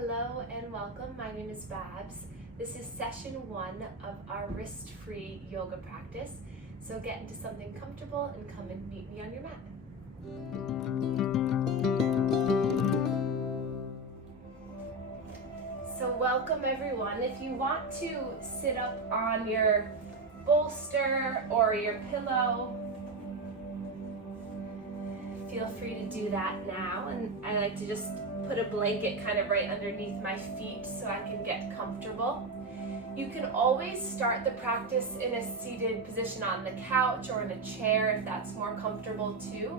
Hello and welcome. My name is Babz. This is session 1 of our wrist-free yoga practice. So get into something comfortable and come and meet me on your mat. So welcome everyone. If you want to sit up on your bolster or your pillow, feel free to do that now. And I like to just put a blanket kind of right underneath my feet so I can get comfortable. You can always start the practice in a seated position on the couch or in a chair if that's more comfortable too.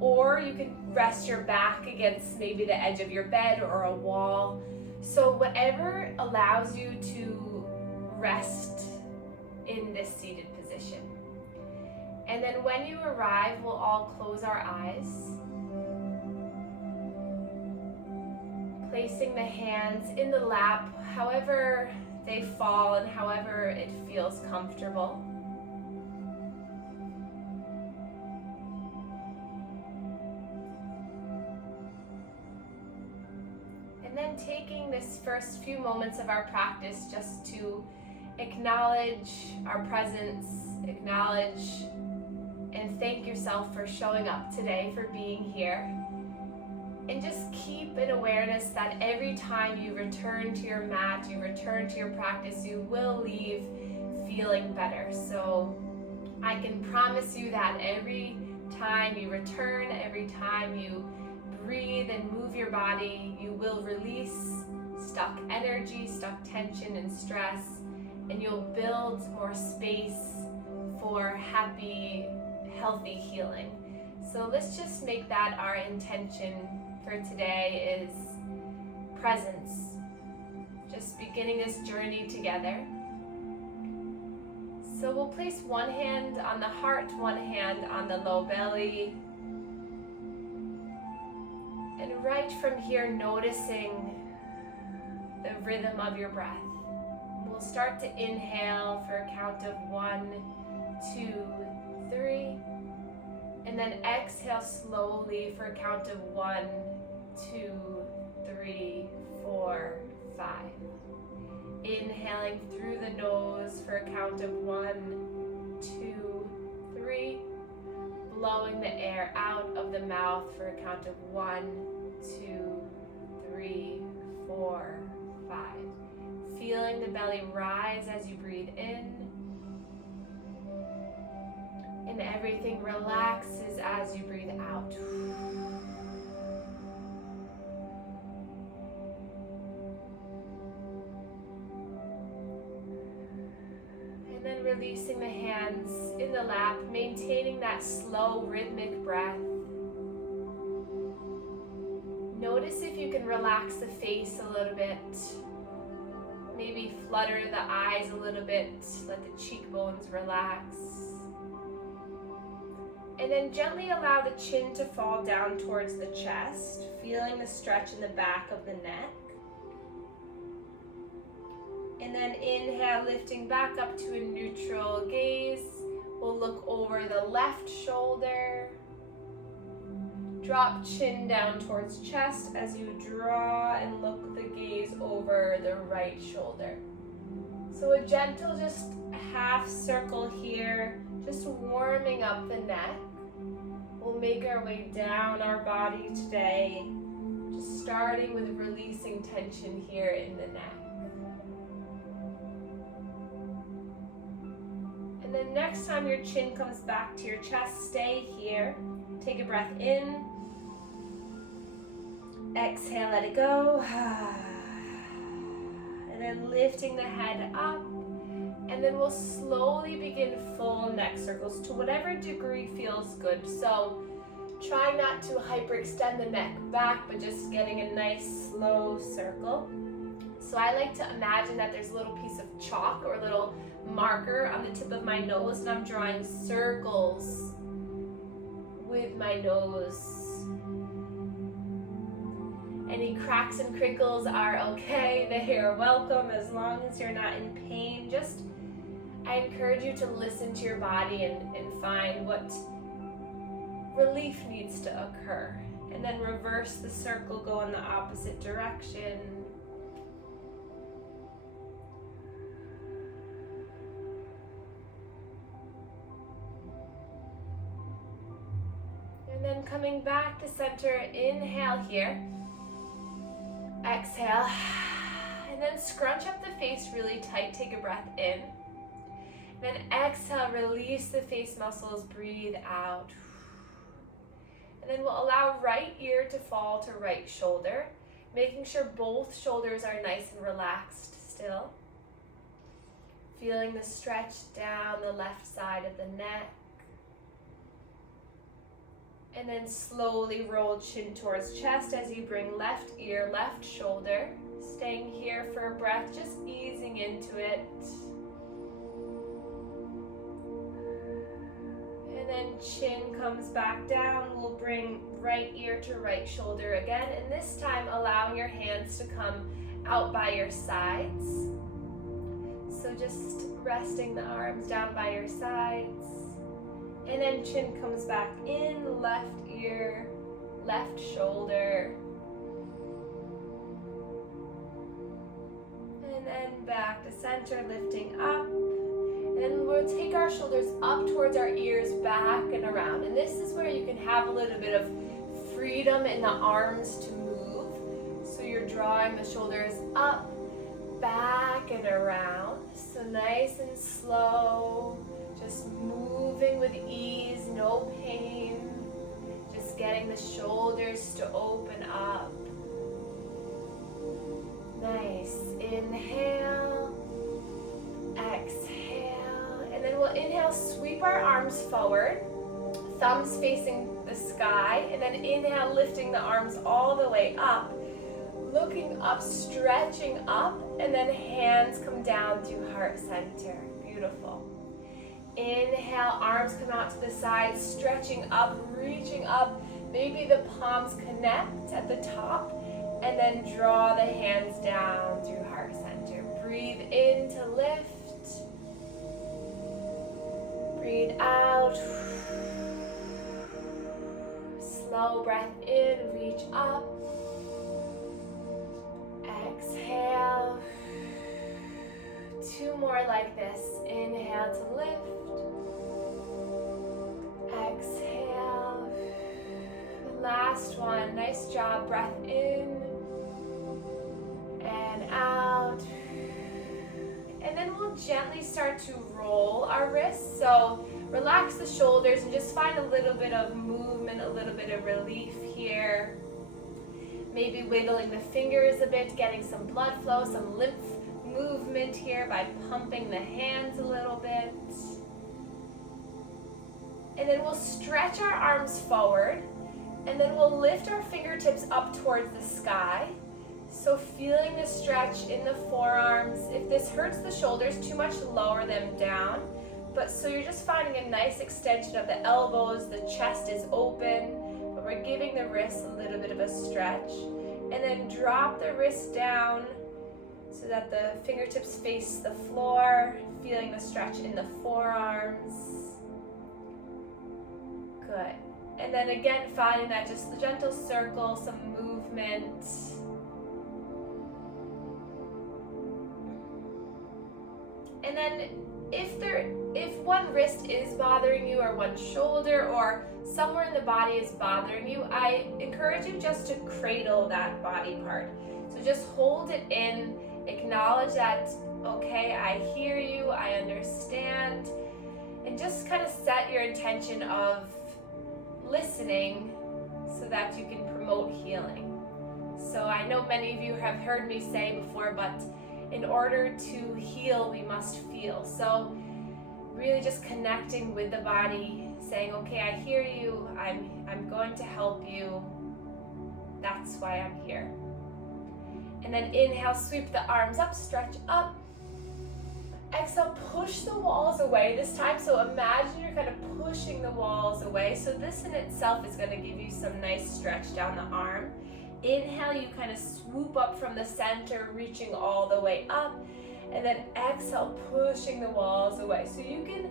Or you can rest your back against maybe the edge of your bed or a wall. So whatever allows you to rest in this seated position. And then when you arrive, we'll all close our eyes. Placing the hands in the lap, however they fall and however it feels comfortable. And then taking this first few moments of our practice just to acknowledge our presence, acknowledge and thank yourself for showing up today, for being here. And just keep an awareness that every time you return to your mat, you return to your practice, you will leave feeling better. So I can promise you that every time you return, every time you breathe and move your body, you will release stuck energy, stuck tension and stress, and you'll build more space for happy, healthy healing. So let's just make that our intention for today is presence. Just beginning this journey together. So we'll place one hand on the heart, one hand on the low belly. And right from here, noticing the rhythm of your breath. We'll start to inhale for a count of 1, 2, 3. And then exhale slowly for a count of 1, 2, 3, 4, 5. Inhaling through the nose for a count of 1, 2, 3. Blowing the air out of the mouth for a count of 1, 2, 3, 4, 5. Feeling the belly rise as you breathe in. And everything relaxes as you breathe out. And then releasing the hands in the lap, maintaining that slow rhythmic breath. Notice if you can relax the face a little bit. Maybe flutter the eyes a little bit, let the cheekbones relax. And then gently allow the chin to fall down towards the chest, feeling the stretch in the back of the neck. And then inhale, lifting back up to a neutral gaze. We'll look over the left shoulder. Drop chin down towards chest as you draw and look the gaze over the right shoulder. So a gentle just half circle here, just warming up the neck. We'll make our way down our body today, just starting with releasing tension here in the neck. And then next time your chin comes back to your chest, stay here. Take a breath in. Exhale, let it go. And then lifting the head up. And then we'll slowly begin full neck circles to whatever degree feels good. So try not to hyperextend the neck back, but just getting a nice slow circle. So I like to imagine that there's a little piece of chalk or a little marker on the tip of my nose, and I'm drawing circles with my nose. Any cracks and crinkles are okay. They are welcome as long as you're not in pain. I encourage you to listen to your body and find what relief needs to occur. And then reverse the circle, go in the opposite direction. And then coming back to center, inhale here. Exhale. And then scrunch up the face really tight, take a breath in. Then exhale, release the face muscles, breathe out. And then we'll allow right ear to fall to right shoulder, making sure both shoulders are nice and relaxed still. Feeling the stretch down the left side of the neck. And then slowly roll chin towards chest as you bring left ear, left shoulder. Staying here for a breath, just easing into it. And then chin comes back down. We'll bring right ear to right shoulder again. And this time allowing your hands to come out by your sides. So just resting the arms down by your sides. And then chin comes back in, left ear, left shoulder. And then back to center, lifting up. And we'll take our shoulders up towards our ears, back and around. And this is where you can have a little bit of freedom in the arms to move. So you're drawing the shoulders up, back and around. So nice and slow, just moving with ease, no pain. Just getting the shoulders to open up. Nice. Inhale, exhale, and then we'll inhale, sweep our arms forward, thumbs facing the sky, and then inhale, lifting the arms all the way up, looking up, stretching up, and then hands come down to heart center. Beautiful. Inhale, arms come out to the side, stretching up, reaching up, maybe the palms connect at the top, and then draw the hands down through heart center. Breathe in to lift. Breathe out. Slow breath in, reach up. Exhale. Two more like this. Inhale to lift. Exhale. Last one. Nice job. Breath in and out. And then we'll gently start to roll our wrists. So relax the shoulders and just find a little bit of movement, a little bit of relief here. Maybe wiggling the fingers a bit, getting some blood flow, some lymph movement here by pumping the hands a little bit. And then we'll stretch our arms forward, and then we'll lift our fingertips up towards the sky. So feeling the stretch in the forearms. If this hurts the shoulders too much, lower them down. But so you're just finding a nice extension of the elbows, the chest is open, but we're giving the wrists a little bit of a stretch. And then drop the wrist down so that the fingertips face the floor, feeling the stretch in the forearms. Good. And then again, finding that just the gentle circle, some movement. And then if one wrist is bothering you, or one shoulder, or somewhere in the body is bothering you, I encourage you just to cradle that body part. So just hold it in, acknowledge that, okay, I hear you, I understand, and just kind of set your intention of listening so that you can promote healing. So I know many of you have heard me say before, but in order to heal, we must feel. So really just connecting with the body, saying, okay, I hear you, I'm going to help you, that's why I'm here. And then inhale, sweep the arms up, stretch up. Exhale, push the walls away this time. So imagine you're kind of pushing the walls away. So this in itself is going to give you some nice stretch down the arm. Inhale, you kind of swoop up from the center, reaching all the way up. And then exhale, pushing the walls away. So you can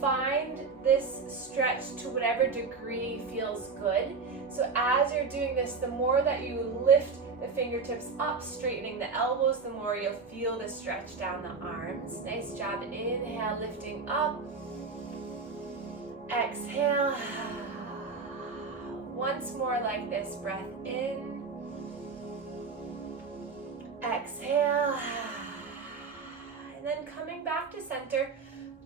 find this stretch to whatever degree feels good. So as you're doing this, the more that you lift the fingertips up, straightening the elbows, the more you'll feel the stretch down the arms. Nice job. Inhale, lifting up. Exhale. Once more like this, breath in. Exhale. And then coming back to center,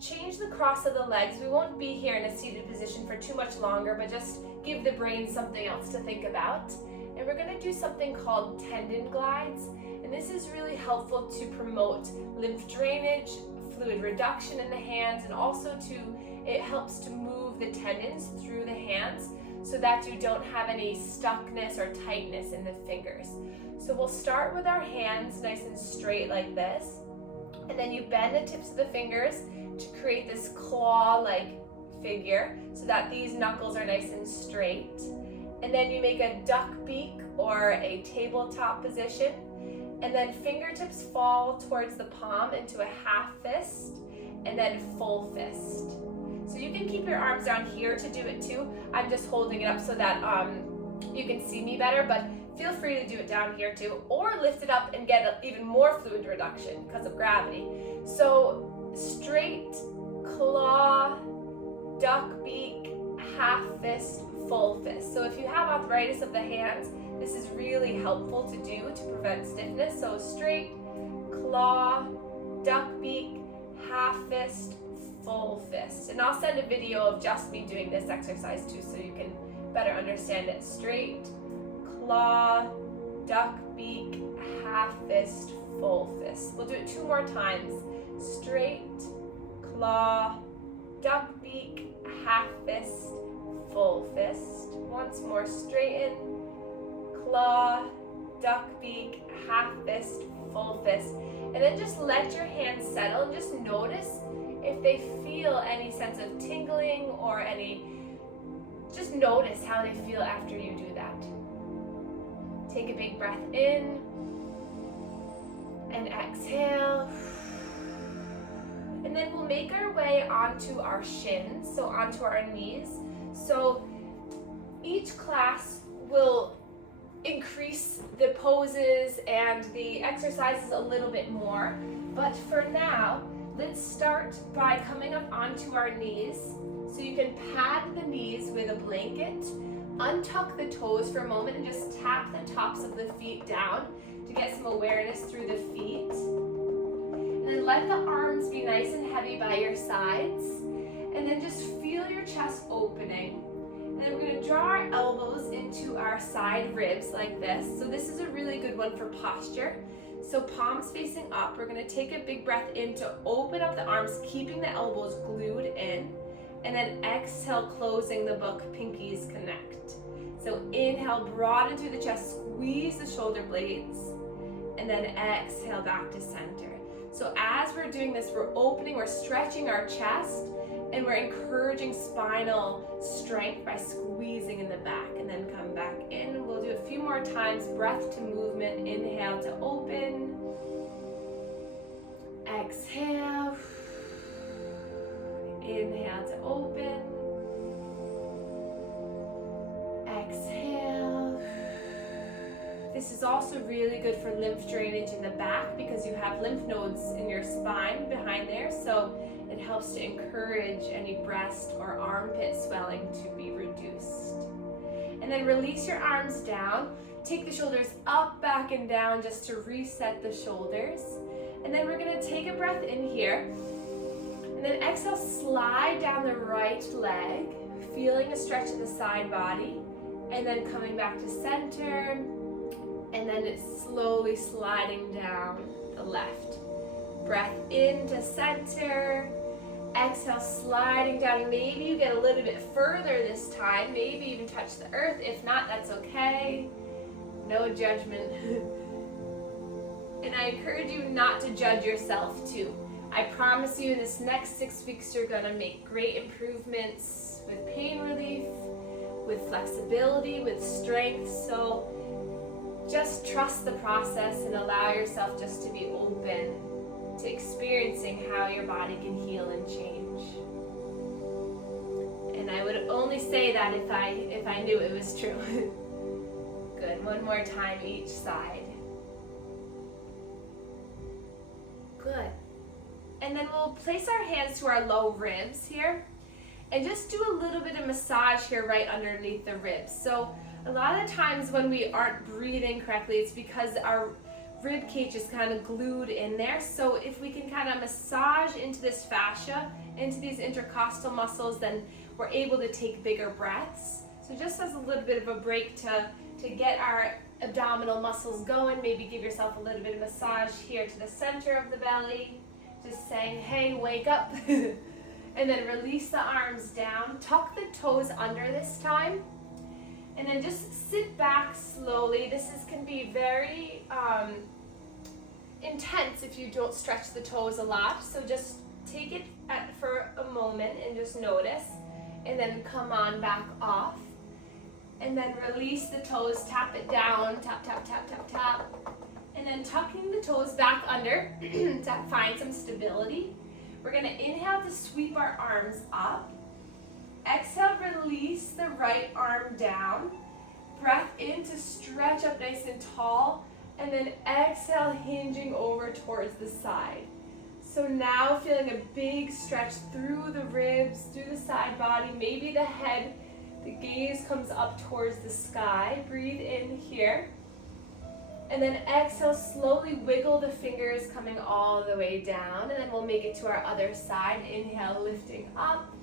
change the cross of the legs. We won't be here in a seated position for too much longer, but just give the brain something else to think about. And we're going to do something called tendon glides. And this is really helpful to promote lymph drainage, fluid reduction in the hands, and also it helps to move the tendons through the hands so that you don't have any stuckness or tightness in the fingers. So we'll start with our hands nice and straight like this. And then you bend the tips of the fingers to create this claw-like figure so that these knuckles are nice and straight. And then you make a duck beak or a tabletop position. And then fingertips fall towards the palm into a half fist and then full fist. So you can keep your arms down here to do it too. I'm just holding it up so that you can see me better, but feel free to do it down here too, or lift it up and get even more fluid reduction because of gravity. So straight, claw, duck beak, half fist, full fist. So if you have arthritis of the hands, this is really helpful to do to prevent stiffness. So straight, claw, duck beak, half fist, full fist. And I'll send a video of just me doing this exercise too so you can better understand it. Straight, claw, duck beak, half fist, full fist. We'll do it 2 more times. Straight, claw, duck beak, half fist, full fist. Once more, straighten, claw, duck beak, half fist, full fist. And then just let your hands settle and just notice if they feel any sense of tingling or just notice how they feel after you do that. Take a big breath in and exhale. And then we'll make our way onto our shins, so onto our knees. So each class will increase the poses and the exercises a little bit more. But for now, let's start by coming up onto our knees. So you can pad the knees with a blanket, untuck the toes for a moment, and just tap the tops of the feet down to get some awareness through the feet. And then let the arms be nice and heavy by your sides. And then just feel your chest opening. And then we're going to draw our elbows into our side ribs like this. So this is a really good one for posture. So palms facing up. We're going to take a big breath in to open up the arms, keeping the elbows glued in. And then exhale, closing the book, pinkies connect. So inhale, broaden through the chest, squeeze the shoulder blades, and then exhale back to center. So as we're doing this, we're opening, we're stretching our chest, and we're encouraging spinal strength by squeezing in the back, and then come back in. We'll do a few more times, breath to movement, inhale to open, exhale, inhale to open, exhale. This is also really good for lymph drainage in the back because you have lymph nodes in your spine behind there, so it helps to encourage any breast or armpit swelling to be reduced. And then release your arms down. Take the shoulders up, back, and down just to reset the shoulders. And then we're going to take a breath in here. And then exhale, slide down the right leg, feeling a stretch of the side body. And then coming back to center. And then it's slowly sliding down the left. Breath into center. Exhale, sliding down. Maybe you get a little bit further this time. Maybe even touch the earth. If not, that's okay. No judgment. And I encourage you not to judge yourself too. I promise you in this next 6 weeks, you're gonna make great improvements with pain relief, with flexibility, with strength. So just trust the process and allow yourself just to be open to experiencing how your body can heal and change. And I would only say that if I knew it was true. Good, one more time each side. Good. And then we'll place our hands to our low ribs here and just do a little bit of massage here right underneath the ribs. So a lot of times when we aren't breathing correctly, it's because our rib cage is kind of glued in there. So if we can kind of massage into this fascia, into these intercostal muscles, then we're able to take bigger breaths. So just as a little bit of a break to get our abdominal muscles going, maybe give yourself a little bit of massage here to the center of the belly, just saying, hey, wake up. And then release the arms down, tuck the toes under this time, and then just sit back slowly. This can be very intense if you don't stretch the toes a lot, so just take it for a moment and just notice, and then come on back off. And then release the toes, tap it down, tap, tap, tap, tap, tap. And then tucking the toes back under to find some stability. We're gonna inhale to sweep our arms up. Exhale, release the right arm down. Breath in to stretch up nice and tall. And then exhale, hinging over towards the side. So now feeling a big stretch through the ribs, through the side body, maybe the head. The gaze comes up towards the sky. Breathe in here. And then exhale, slowly wiggle the fingers coming all the way down. And then we'll make it to our other side. Inhale, lifting up.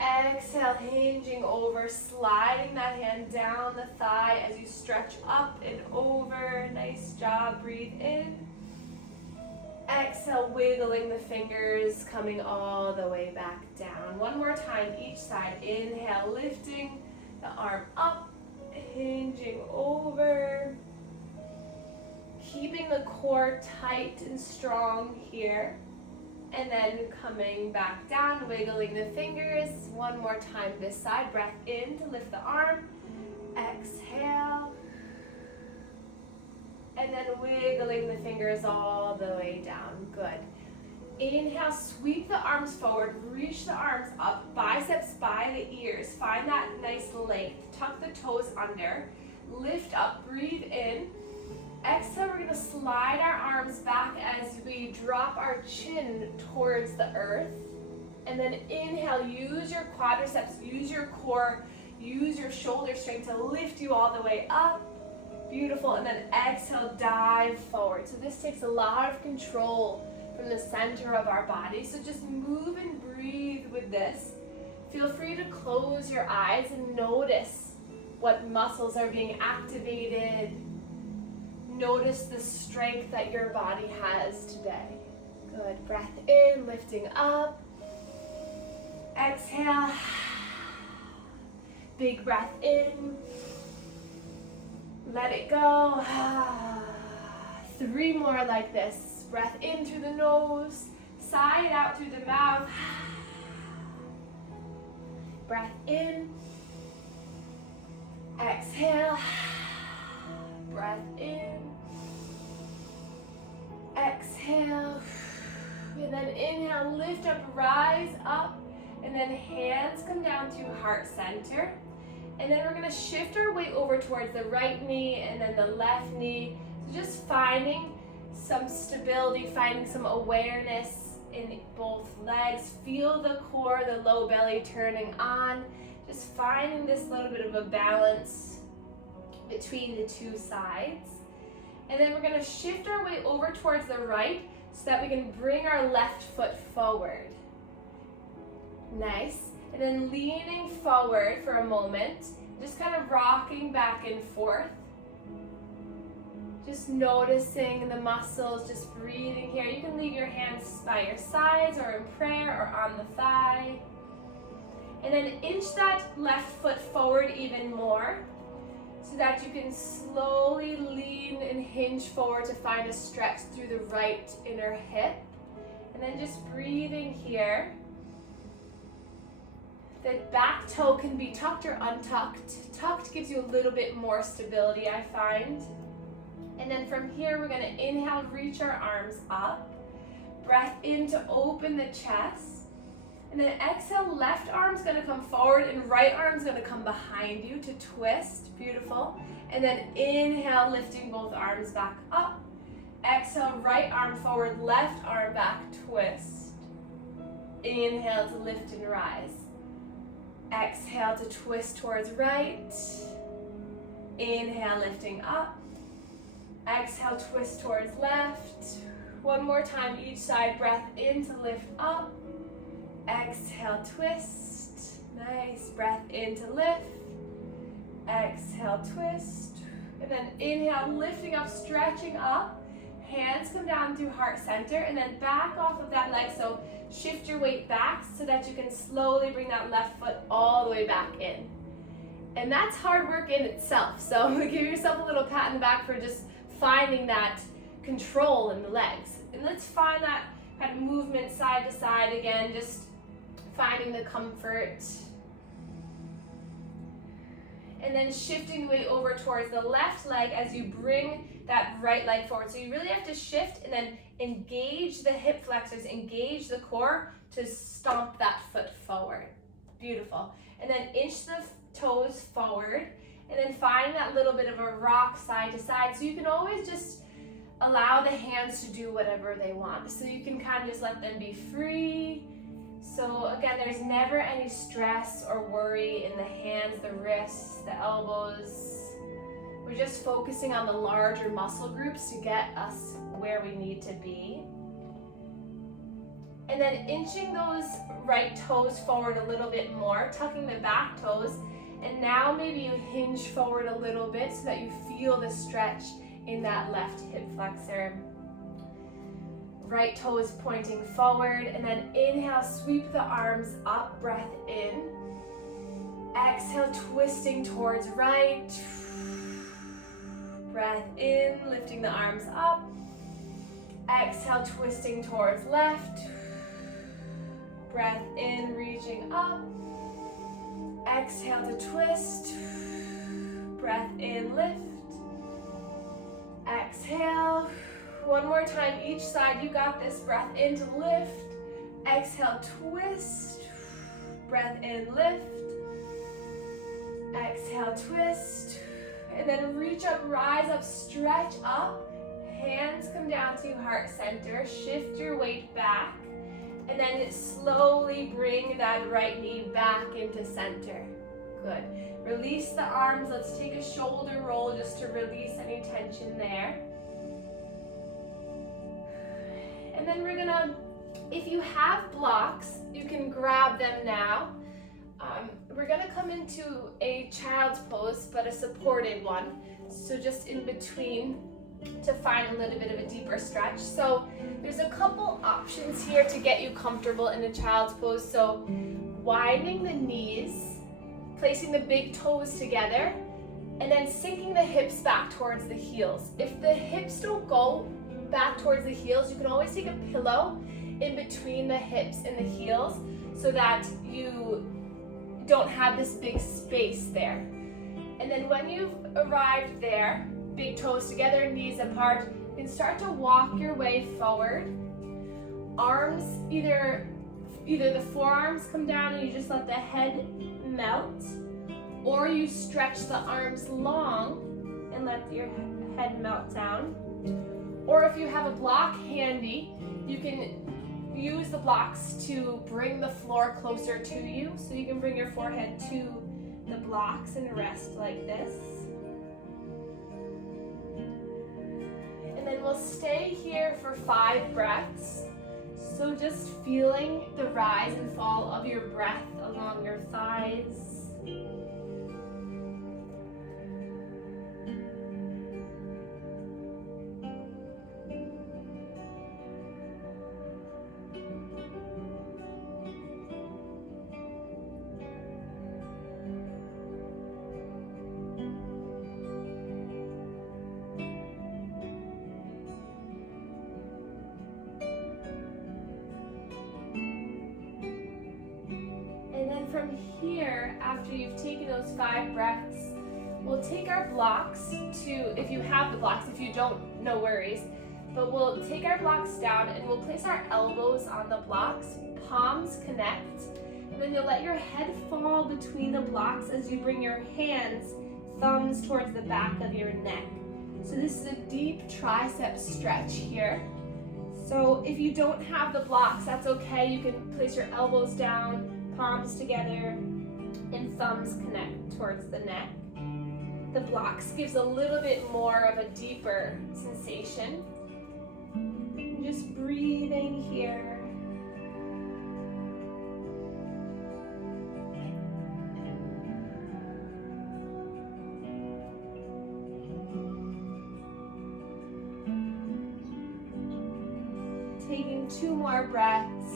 Exhale, hinging over, sliding that hand down the thigh as you stretch up and over. Nice job. Breathe in. Exhale, wiggling the fingers, coming all the way back down. One more time, each side. Inhale, lifting the arm up, hinging over. Keeping the core tight and strong here. And then coming back down, wiggling the fingers. One more time this side. Breath in to lift the arm. Exhale. And then wiggling the fingers all the way down. Good. Inhale, sweep the arms forward, reach the arms up, biceps by the ears. Find that nice length. Tuck the toes under. Lift up, breathe in. Exhale, we're gonna slide our arms back as we drop our chin towards the earth. And then inhale, use your quadriceps, use your core, use your shoulder strength to lift you all the way up. Beautiful, and then exhale, dive forward. So this takes a lot of control from the center of our body. So just move and breathe with this. Feel free to close your eyes and notice what muscles are being activated. Notice the strength that your body has today. Good, breath in, lifting up. Exhale. Big breath in. Let it go. 3 more like this. Breath in through the nose, side out through the mouth. Breath in. Exhale. Breath in. Exhale. And then inhale, lift up, rise up. And then hands come down to heart center. And then we're gonna shift our weight over towards the right knee and then the left knee. So just finding some stability, finding some awareness in both legs. Feel the core, the low belly turning on. Just finding this little bit of a balance between the two sides. And then we're gonna shift our weight over towards the right so that we can bring our left foot forward. Nice. And then leaning forward for a moment, just kind of rocking back and forth. Just noticing the muscles, just breathing here. You can leave your hands by your sides or in prayer or on the thigh. And then inch that left foot forward even more so that you can slowly lean and hinge forward to find a stretch through the right inner hip. And then just breathing here. The back toe can be tucked or untucked. Tucked gives you a little bit more stability, I find. And then from here, we're gonna inhale, reach our arms up. Breath in to open the chest. And then exhale, left arm's gonna come forward and right arm's gonna come behind you to twist. Beautiful. And then inhale, lifting both arms back up. Exhale, right arm forward, left arm back, twist. Inhale to lift and rise. Exhale to twist towards right. Inhale, lifting up. Exhale, twist towards left. One more time each side, breath in to lift up. Exhale, twist. Nice, breath in to lift. Exhale, twist. And then inhale, lifting up, stretching up. Hands come down through heart center and then back off of that leg. So shift your weight back so that you can slowly bring that left foot all the way back in. And that's hard work in itself. So give yourself a little pat in the back for just finding that control in the legs. And let's find that kind of movement side to side again, just finding the comfort. And then shifting the weight over towards the left leg as you bring that right leg forward. So you really have to shift and then engage the hip flexors, engage the core to stomp that foot forward. Beautiful. And then inch the toes forward and then find that little bit of a rock side to side. So you can always just allow the hands to do whatever they want. So you can kind of just let them be free. So again, there's never any stress or worry in the hands, the wrists, the elbows. We're just focusing on the larger muscle groups to get us where we need to be. And then inching those right toes forward a little bit more, tucking the back toes. And now maybe you hinge forward a little bit so that you feel the stretch in that left hip flexor. Right toe is pointing forward, and then inhale, sweep the arms up, breath in. Exhale, twisting towards right. Breath in, lifting the arms up. Exhale, twisting towards left. Breath in, reaching up. Exhale to twist. Breath in, lift. Exhale. One more time each side. You got this. Breath in to lift. Exhale, twist. Breath in, lift. Exhale, twist. And then reach up, rise up, stretch up. Hands come down to heart center. Shift your weight back. And then slowly bring that right knee back into center. Good. Release the arms. Let's take a shoulder roll just to release any tension there. And then we're gonna, if you have blocks, you can grab them now. We're gonna come into a child's pose, but a supported one. So just in between to find a little bit of a deeper stretch. So there's a couple options here to get you comfortable in a child's pose. So widening the knees, placing the big toes together, and then sinking the hips back towards the heels. If the hips don't go back towards the heels, you can always take a pillow in between the hips and the heels so that you don't have this big space there. And then when you've arrived there, big toes together, knees apart, you can start to walk your way forward. Arms, either the forearms come down and you just let the head melt, or you stretch the arms long and let your head melt down. Or if you have a block handy, you can use the blocks to bring the floor closer to you. So you can bring your forehead to the blocks and rest like this. And then we'll stay here for 5 breaths. So just feeling the rise and fall of your breath along your thighs. From here, after you've taken those 5 breaths, we'll take our blocks to, if you have the blocks, if you don't, no worries, But we'll take our blocks down and we'll place our elbows on the blocks, palms connect, and then you'll let your head fall between the blocks as you bring your hands, thumbs towards the back of your neck. So this is a deep tricep stretch here. So if you don't have the blocks, that's okay. You can place your elbows down, palms together, and thumbs connect towards the neck. The blocks gives a little bit more of a deeper sensation. Just breathing here. Taking 2 more breaths.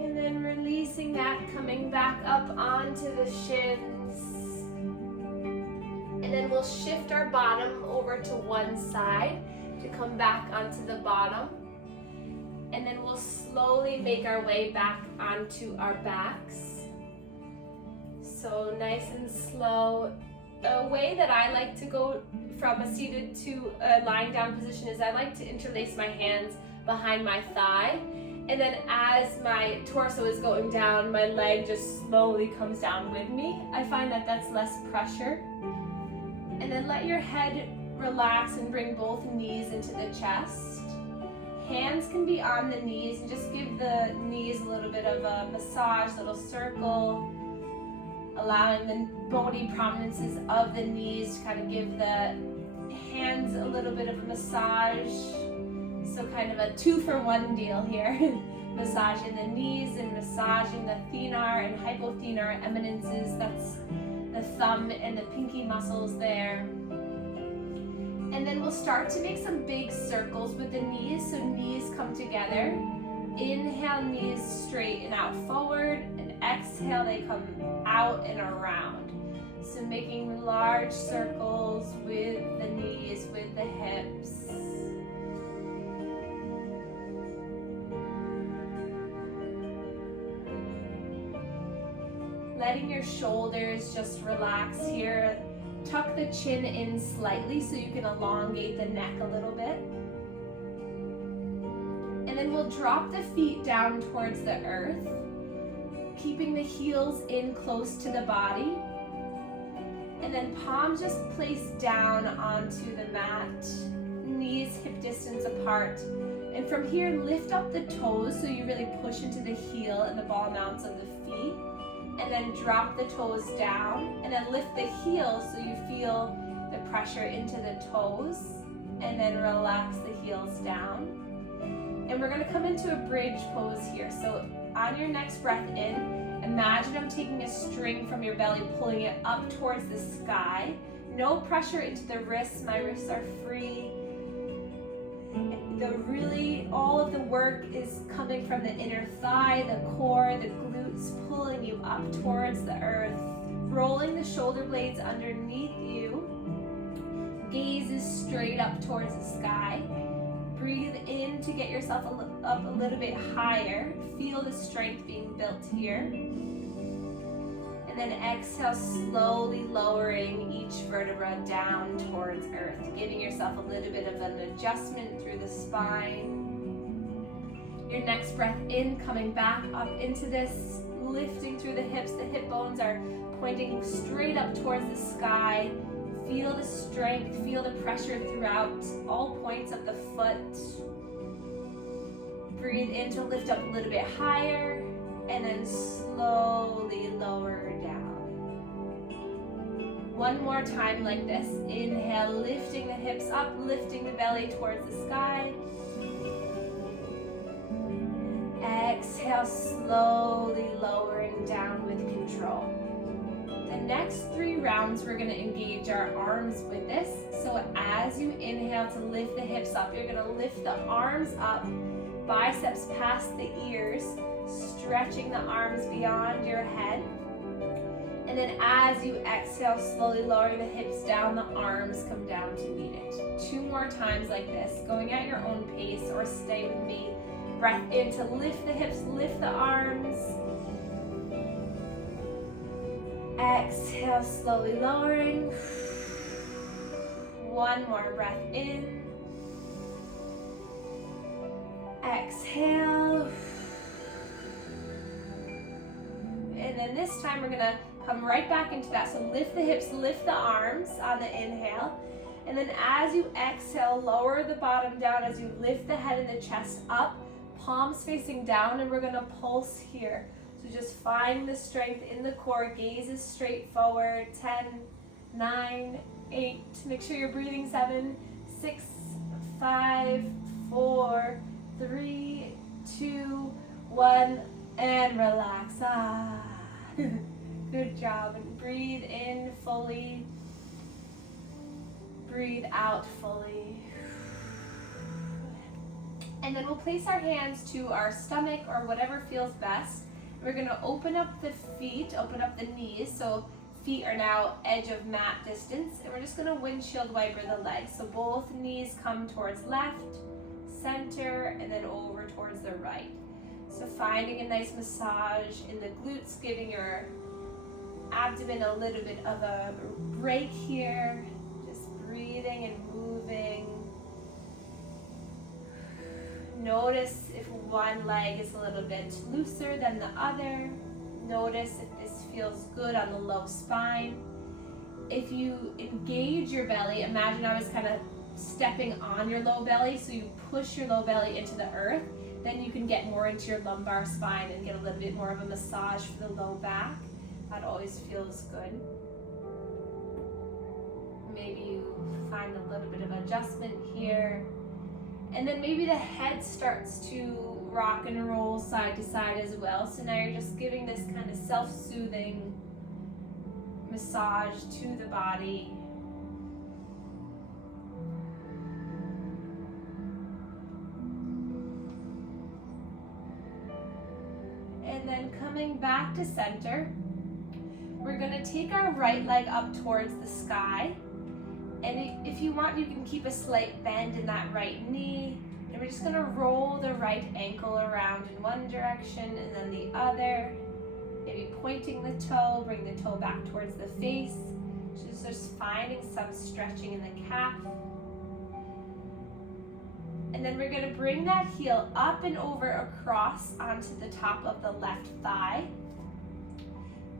And then releasing that, coming back up onto the shins. And then we'll shift our bottom over to one side to come back onto the bottom. And then we'll slowly make our way back onto our backs. So nice and slow. A way that I like to go from a seated to a lying down position is I like to interlace my hands behind my thigh. And then as my torso is going down, my leg just slowly comes down with me. I find that that's less pressure. And then let your head relax and bring both knees into the chest. Hands can be on the knees and just give the knees a little bit of a massage, little circle, allowing the bony prominences of the knees to kind of give the hands a little bit of a massage. So kind of a 2-for-1 deal here. Massaging the knees and massaging the thenar and hypothenar eminences. That's the thumb and the pinky muscles there. And then we'll start to make some big circles with the knees. So knees come together. Inhale, knees straighten out forward, and exhale, they come out and around. So making large circles with the knees, with the hips. Letting your shoulders just relax here. Tuck the chin in slightly so you can elongate the neck a little bit. And then we'll drop the feet down towards the earth, keeping the heels in close to the body. And then palms just placed down onto the mat, knees hip distance apart. And from here, lift up the toes so you really push into the heel and the ball mounts of the feet. And then drop the toes down, and then lift the heels so you feel the pressure into the toes, and then relax the heels down. And we're gonna come into a bridge pose here. So on your next breath in, imagine I'm taking a string from your belly, pulling it up towards the sky. No pressure into the wrists, my wrists are free. All of the work is coming from the inner thigh, the core, the glutes, pulling you up towards the earth. Rolling the shoulder blades underneath you. Gaze is straight up towards the sky. Breathe in to get yourself up a little bit higher. Feel the strength being built here. And then exhale, slowly lowering each vertebra down towards earth, giving yourself a little bit of an adjustment through the spine. Your next breath in, coming back up into this, lifting through the hips. The hip bones are pointing straight up towards the sky. Feel the strength, feel the pressure throughout all points of the foot. Breathe in to lift up a little bit higher, and then slowly lower down. One more time like this. Inhale, lifting the hips up, lifting the belly towards the sky. Exhale, slowly lowering down with control. The next 3 rounds, we're gonna engage our arms with this. So as you inhale to lift the hips up, you're gonna lift the arms up, biceps past the ears, stretching the arms beyond your head. And then as you exhale, slowly lowering the hips down, the arms come down to meet it. 2 more times like this, going at your own pace, or stay with me. Breath in to lift the hips, lift the arms. Exhale, slowly lowering. One more breath in. Exhale. And then this time we're gonna come right back into that. So lift the hips, lift the arms on the inhale. And then as you exhale, lower the bottom down as you lift the head and the chest up, palms facing down, and we're gonna pulse here. So just find the strength in the core, gaze is straight forward. 10, 9, 8, make sure you're breathing. 7, 6, 5, 4, 3, 2, 1, and relax. Good job. And breathe in fully. Breathe out fully. And then we'll place our hands to our stomach or whatever feels best. We're going to open up the feet, open up the knees. So feet are now edge of mat distance. And we're just going to windshield wiper the legs. So both knees come towards left, center, and then over towards the right. So finding a nice massage in the glutes, giving your abdomen a little bit of a break here. Just breathing and moving. Notice if one leg is a little bit looser than the other. Notice if this feels good on the low spine. If you engage your belly, imagine I was kind of stepping on your low belly, so you push your low belly into the earth, then you can get more into your lumbar spine and get a little bit more of a massage for the low back. That always feels good. Maybe you find a little bit of adjustment here. And then maybe the head starts to rock and roll side to side as well. So now you're just giving this kind of self-soothing massage to the body. And then coming back to center, we're going to take our right leg up towards the sky. And if you want, you can keep a slight bend in that right knee. And we're just going to roll the right ankle around in one direction and then the other. Maybe pointing the toe, bring the toe back towards the face. Just finding some stretching in the calf. And then we're going to bring that heel up and over across onto the top of the left thigh.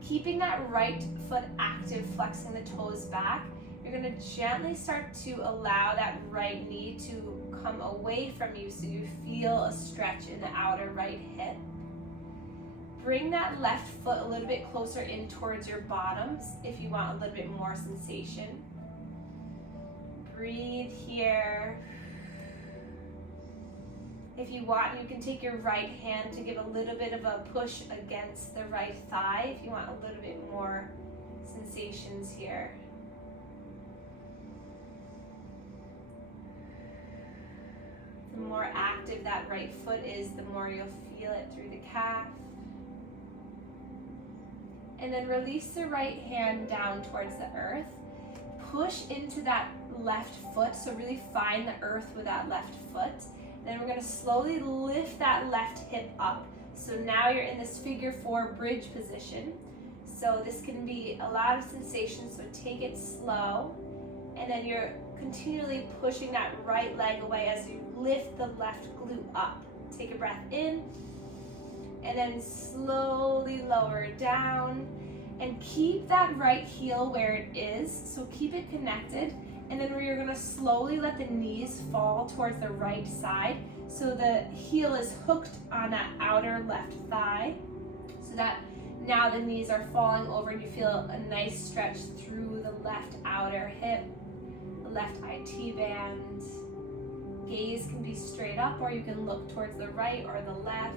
Keeping that right foot active, flexing the toes back. You're going to gently start to allow that right knee to come away from you so you feel a stretch in the outer right hip. Bring that left foot a little bit closer in towards your bottoms if you want a little bit more sensation. Breathe here. If you want, you can take your right hand to give a little bit of a push against the right thigh if you want a little bit more sensations here. The more active that right foot is, the more you'll feel it through the calf. And then release the right hand down towards the earth. Push into that left foot, so really find the earth with that left foot. Then we're going to slowly lift that left hip up. So now you're in this figure 4 bridge position. So this can be a lot of sensation, so take it slow. And then you're continually pushing that right leg away as you lift the left glute up. Take a breath in, and then slowly lower down. And keep that right heel where it is, so keep it connected. And then you're going to slowly let the knees fall towards the right side. So the heel is hooked on that outer left thigh. So that now the knees are falling over and you feel a nice stretch through the left outer hip, the left IT band. Gaze can be straight up, or you can look towards the right or the left.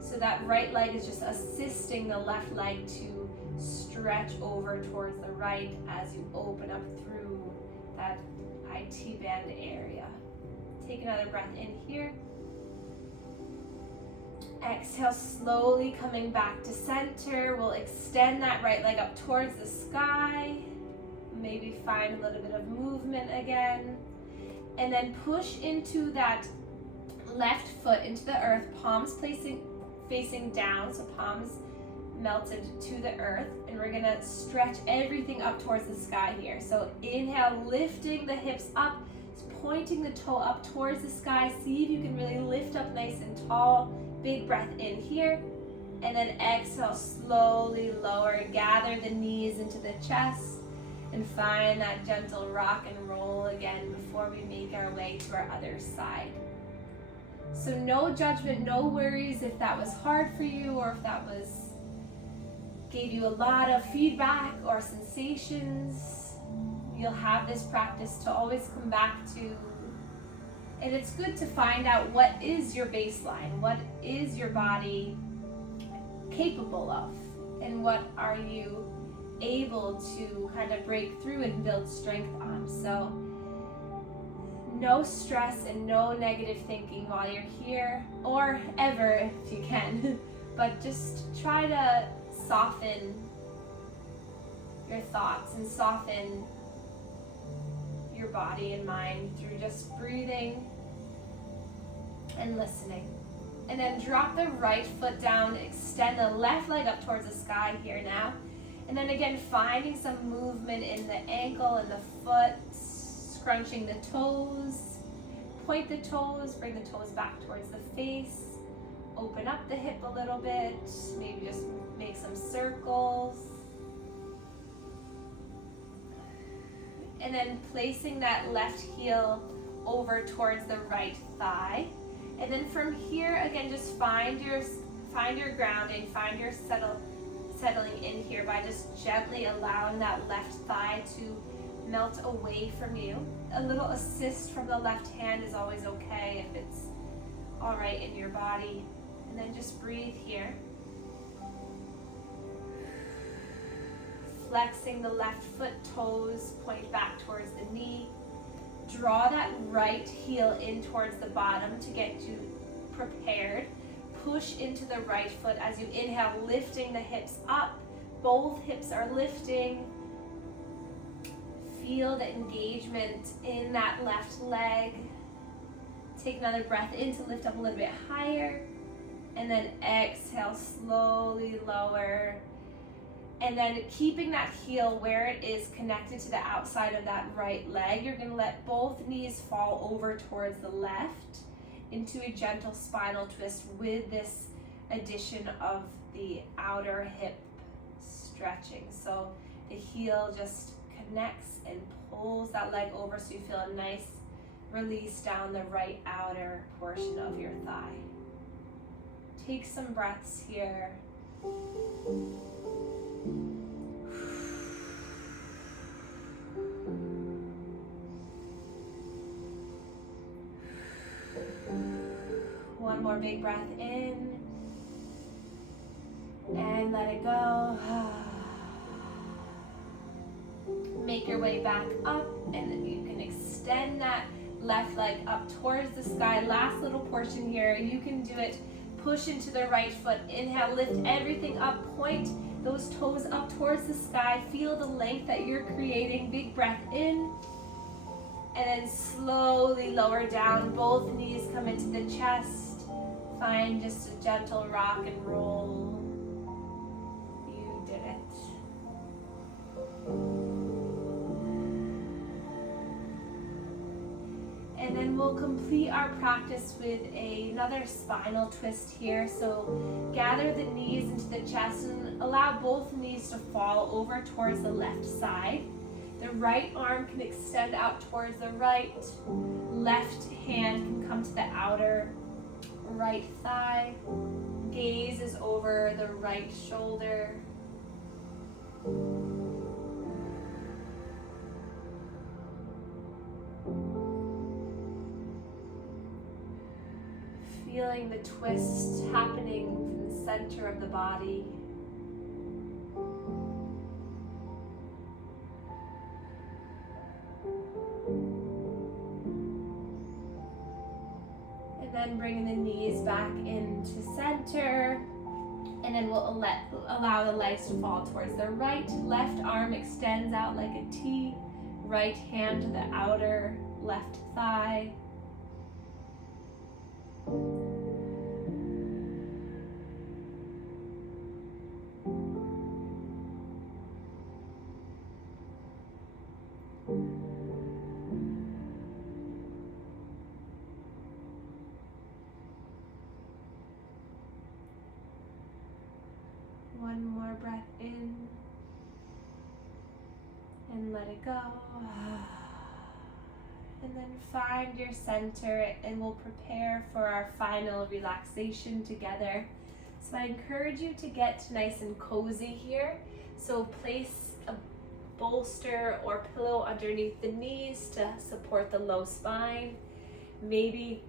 So that right leg is just assisting the left leg to stretch over towards the right as you open up through that IT band area. Take another breath in here. Exhale, slowly coming back to center. We'll extend that right leg up towards the sky. Maybe find a little bit of movement again. And then push into that left foot into the earth, palms facing down, so palms melted to the earth, and we're gonna stretch everything up towards the sky here. So inhale, lifting the hips up, pointing the toe up towards the sky. See if you can really lift up nice and tall. Big breath in here, and then exhale, slowly lower. Gather the knees into the chest and find that gentle rock and roll again before we make our way to our other side. So no judgment, no worries if that was hard for you or if that gave you a lot of feedback or sensations. You'll have this practice to always come back to. And it's good to find out what is your baseline, what is your body capable of, and what are you able to kind of break through and build strength on. So no stress and no negative thinking while you're here, or ever if you can, but just try to soften your thoughts and soften your body and mind through just breathing and listening. And then drop the right foot down, extend the left leg up towards the sky here now. And then again, finding some movement in the ankle and the foot, scrunching the toes, point the toes, bring the toes back towards the face, open up the hip a little bit, maybe just make some circles. And then placing that left heel over towards the right thigh. And then from here, again, just find your grounding, find your settling in here by just gently allowing that left thigh to melt away from you. A little assist from the left hand is always okay if it's all right in your body. And then just breathe here. Flexing the left foot, toes point back towards the knee. Draw that right heel in towards the bottom to get you prepared. Push into the right foot as you inhale, lifting the hips up. Both hips are lifting. Feel the engagement in that left leg. Take another breath in to lift up a little bit higher. And then exhale, slowly lower. And then keeping that heel where it is connected to the outside of that right leg, you're going to let both knees fall over towards the left into a gentle spinal twist with this addition of the outer hip stretching. So the heel just connects and pulls that leg over so you feel a nice release down the right outer portion of your thigh. Take some breaths here. One more big breath in and let it go. Make your way back up, and then you can extend that left leg up towards the sky. Last little portion here. You can do it. Push into the right foot. Inhale, lift everything up. Point those toes up towards the sky. Feel the length that you're creating. Big breath in. And then slowly lower down. Both knees come into the chest. Find just a gentle rock and roll. You did it. And then we'll complete our practice with another spinal twist here. So gather the knees into the chest and allow both knees to fall over towards the left side. The right arm can extend out towards the right. Left hand can come to the outer right thigh. Gaze is over the right shoulder. Feeling the twist happening from the center of the body. And then bringing the knees back into center. And then we'll allow the legs to fall towards the right. Left arm extends out like a T. Right hand to the outer left thigh. let it go. And then find your center, and we'll prepare for our final relaxation together. So I encourage you to get nice and cozy here. So place a bolster or pillow underneath the knees to support the low spine. Maybe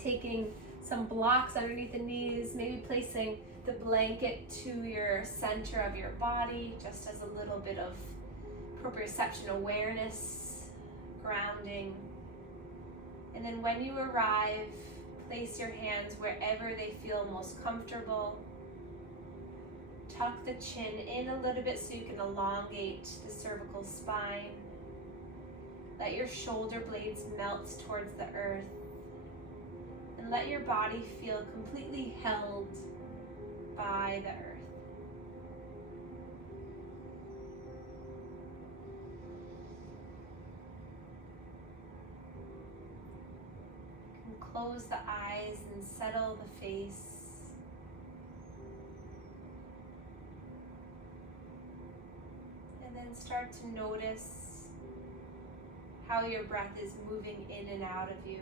taking some blocks underneath the knees, maybe placing the blanket to your center of your body, just as a little bit of proprioception awareness, grounding. And then when you arrive, place your hands wherever they feel most comfortable. Tuck the chin in a little bit so you can elongate the cervical spine. Let your shoulder blades melt towards the earth. And let your body feel completely held by the earth. You can close the eyes and settle the face. And then start to notice how your breath is moving in and out of you.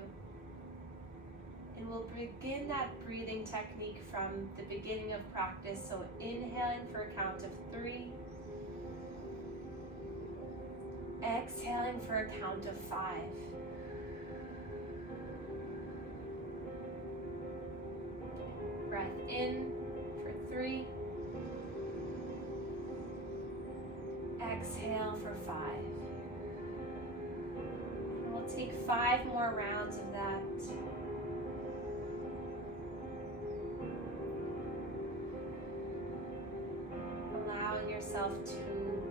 And we'll begin that breathing technique from the beginning of practice. So inhaling for a count of 3. Exhaling for a count of 5. Breath in for 3. Exhale for 5. And we'll take 5 more rounds of that. Allowing yourself to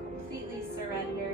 completely surrender.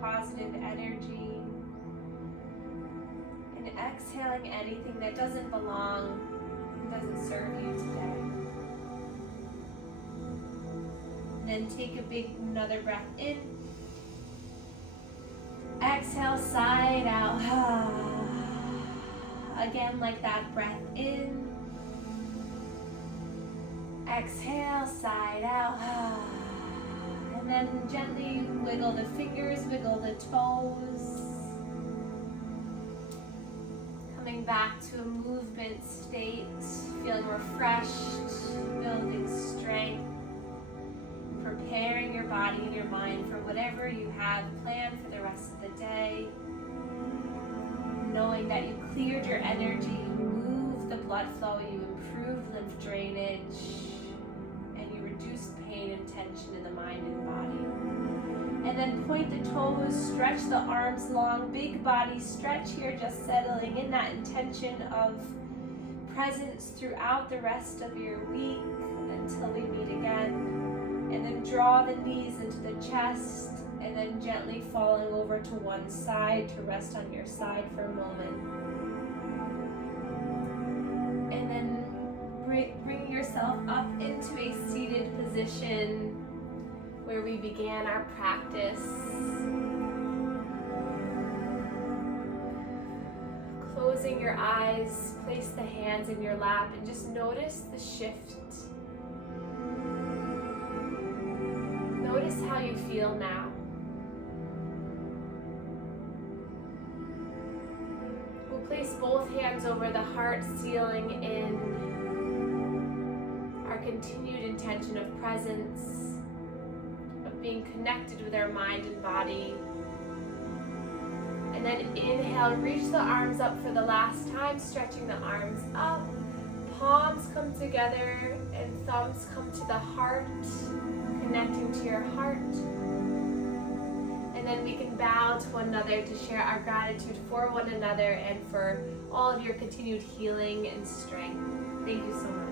Positive energy, and exhaling anything that doesn't belong, doesn't serve you today. And then take another breath in. Exhale, side out. Again, like that, breath in. Exhale, side out. And then gently wiggle the fingers, wiggle the toes. Coming back to a movement state, feeling refreshed, building strength, preparing your body and your mind for whatever you have planned for the rest of the day. Knowing that you cleared your energy, you moved the blood flow, you improved lymph drainage, pain and tension in the mind and body. And then point the toes, stretch the arms long, big body stretch here, just settling in that intention of presence throughout the rest of your week until we meet again. And then draw the knees into the chest, and then gently falling over to one side to rest on your side for a moment. And then bring yourself up into a seated position where we began our practice. Closing your eyes, place the hands in your lap and just notice the shift. Notice how you feel now. We'll place both hands over the heart, sealing in our continued intention of presence, of being connected with our mind and body. And then inhale, reach the arms up for the last time, stretching the arms up. Palms come together and thumbs come to the heart, connecting to your heart. And then we can bow to one another to share our gratitude for one another and for all of your continued healing and strength. Thank you so much.